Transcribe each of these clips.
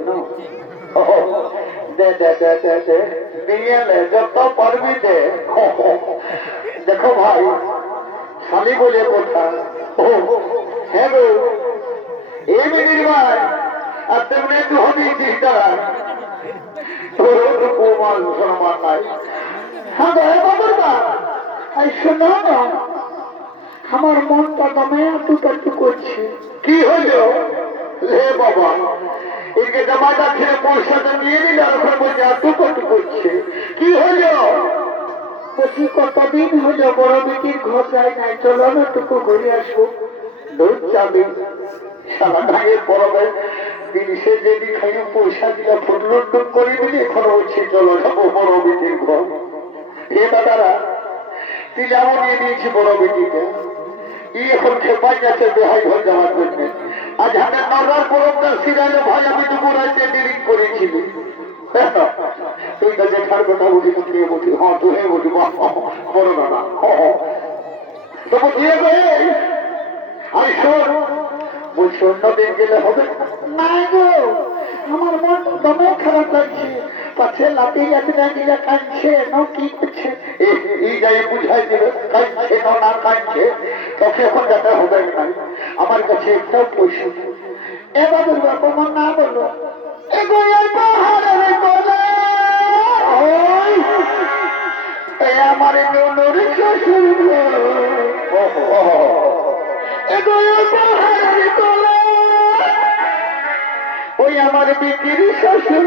না দে দে দে দে দে দিয়ে নে যত পারবি দে দেখো ভাই শালি বলে কথা হ্যাঁ গো এই মিনির ভাই আর তেমনি একটু হবি চিন্তা তোর প্রমাণ মুসলমান নাই হ্যাঁ গো বাবার বা এই শোনো না আমার মনটা দমে আটু করছে কি হলো হে বাবা এদিকে জামাটা ছেড়ে পয়সাটা নিয়ে নিলে আর ওখানে বলছে আটু করছে কি হলো বলছি কতদিন হলো বড় বেটির ঘর যায় নাই চলো না টুকু ঘুরে আসবো দুধ চাবি সারা ভাঙের পরবে তিরিশে যদি খাইয়ে পয়সা দিলে ফুটলুট করে দিলে এখন হচ্ছে চলো যাবো বড় বেটির ঘর এ দাদারা তিলাও নিয়ে নিয়েছি বড় বেটিকে এখন খেপাই যাচ্ছে বেহাই ঘর যাওয়ার জন্য আজ হাতে নর্মাল পরবটা সিরালে ভাই আমি দুপুর রাতে দেরি করেছিলি তুই তো যেখার কথা বলি তুই বলি হ্যাঁ তুই বলি বড় দাদা তবু দিয়ে গে আমি শোন বলছি অন্যদিন গেলে হবে না গো আমার মন দমে খারাপ লাগছে পাছে লাপি যাতে না দিলে কাঁদছে না কি করছে এই যাই বুঝাই দিল কাঁদছে না কাঁদছে তোকে এখন যেতে হবে না আমার কাছে একটাও পয়সা এবার তোমার না বলো আমার ওই আমার বিক্রি শ্বশুর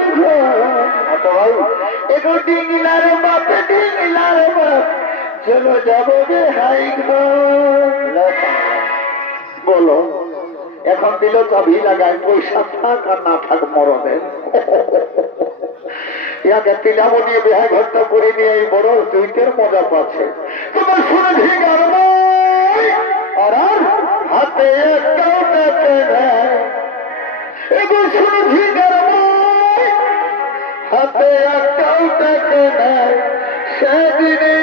এগো ডিঙিলার বাপ ডিঙিলার বাপ চলো যাবো গে হাই বলো এখন দিল চাবি লাগায় পয়সা থাক আর না থাক মরণের ইয়াকে তিলামো নিয়ে বেহা ঘরটা করে নিয়ে এই বড় দুইটের মজা পাচ্ছে তোমার শুনে ঠিক আর হাতে একটাও দেখে নেয় এবার শুনে ঠিক হাতে একটাও দেখে নেয় সেদিনে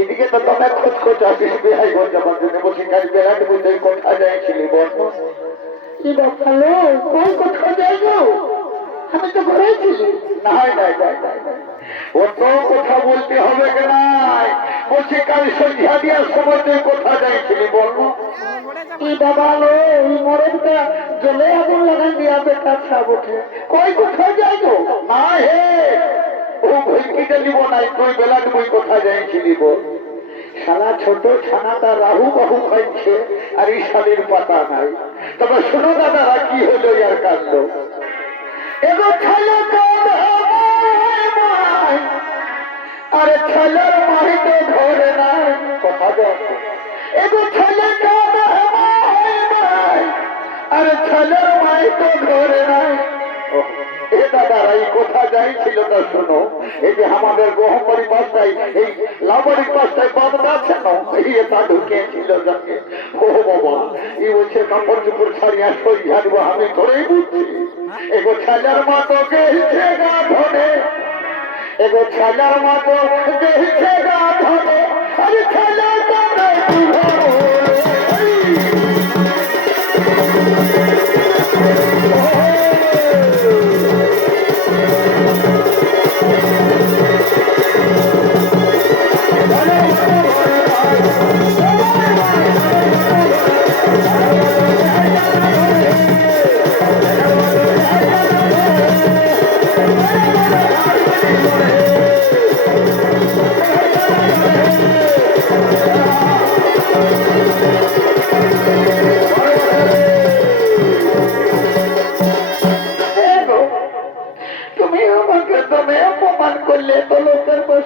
এদিকে তো তোমরা খোঁজ খোঁজ আসিস বেহাই ঘর যাবার জন্য বসে কাজ বেড়াতে বলতে কোথায় যাইছিলি বলবো কোথায় যাই গো আমি তো ঘরেই ছিলি নাই নাই নাই নাই ও তো কথা বলতে হবে কে নাই বলছে কাল সন্ধ্যা দেওয়ার সময় তুই কোথায় যাইছিলি বলবো কি বাবা লো ওই মরণটা জলে আগুন লাগান দিয়া বেটা ছাপ ওঠে কই কোথায় যাই গো না হে ও ভৈকিটা নিব নাই তুই বেলা তুই কোথায় যাইছিলি বল সারা ছোট ছানাটা রাহু বাহু খাইছে আর এই শালির পাতা নাই তবে শোনো দাদারা কি হলো ইয়ার কাণ্ড এগো ছেলে আরে ছেলের মাই তো ঘরে নাই কথা বল এগো ছেলে আরে ছেলের মাই তো ঘরে নাই এ দাদারা এই কোথা যাইছিল তা শোনো এই যে আমাদের গহমবাড়ি পাশটাই এই লাবাড়ি পাশটায় বাঁধা আছে না এই এটা ঢুকিয়েছিল যাকে ও বাবা এই বলছে কাপড় চুপড় ছাড়িয়া সই ঝাড়বো আমি ধরেই বুঝছি এগো ছেলের মা তো গেছে গা ধরে এগো ছেলের মা তো গেছে গা ধরে আরে ছেলে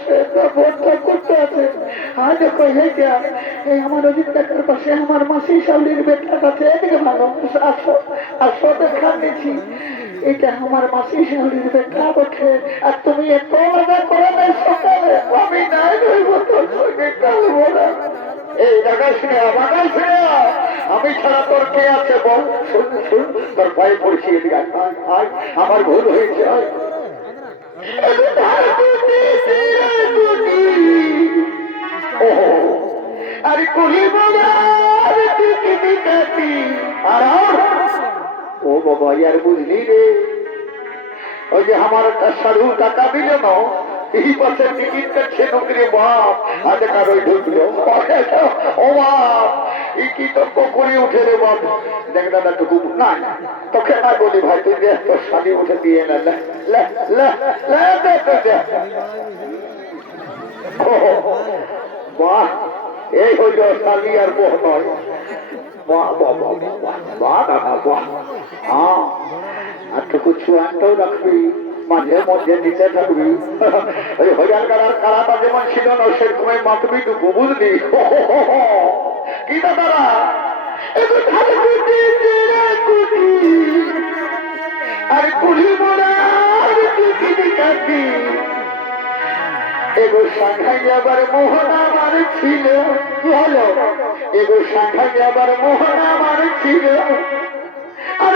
বসে বোধ করতে আছে আজ কহে গিয়া এই আমার অজিত কাকার পাশে আমার মাসি শালির বেটা আছে এদিকে ভালো আসো আসো দেখা নিয়েছি এটা আমার মাসি শালির বেটা বটে আর তুমি এত মজা করে নাই সকালে আমি নাই রইব তোর সঙ্গে কালবো না এই জায়গায় শুনে আমাকে শুনে আমি ছাড়া তোর কে আছে বল শুন শুন তোর পায়ে পড়ছি এদিকে আয় আমার ভুল হয়েছে আয় আরে কুলি বলা ও বাবা ইয়ার বুঝলি রে ওই যে আমার সাধু টাকা দিল না এই পাশে টিকিট কাটছে নকরি বাপ আজকে কার ওই ঢুকলো ও বাপ এই কি তর্ক করে উঠে রে বাপ দেখ দাদা টুকু না তোকে না বলি ভাই তুই দেখ তোর শাড়ি উঠে দিয়ে না বাহ এই হইল শালি আর বহ নয় বাহ বাহ বাহ বাহ বাহ দাদা বাহ হ্যাঁ আর টুকু চুয়ানটাও রাখবি মাঝে মধ্যে নিতে থাকবি ওই হরিয়াল কালার কালাটা যেমন ছিল না সেরকমই মাতবি টুকু বুঝলি কি দাদারা আর কুড়ি মোড়া এগো শাখায় যাবার মোহন আমার ছিল হলো এগো শাখায় যাবার মোহন আমার ছিল আর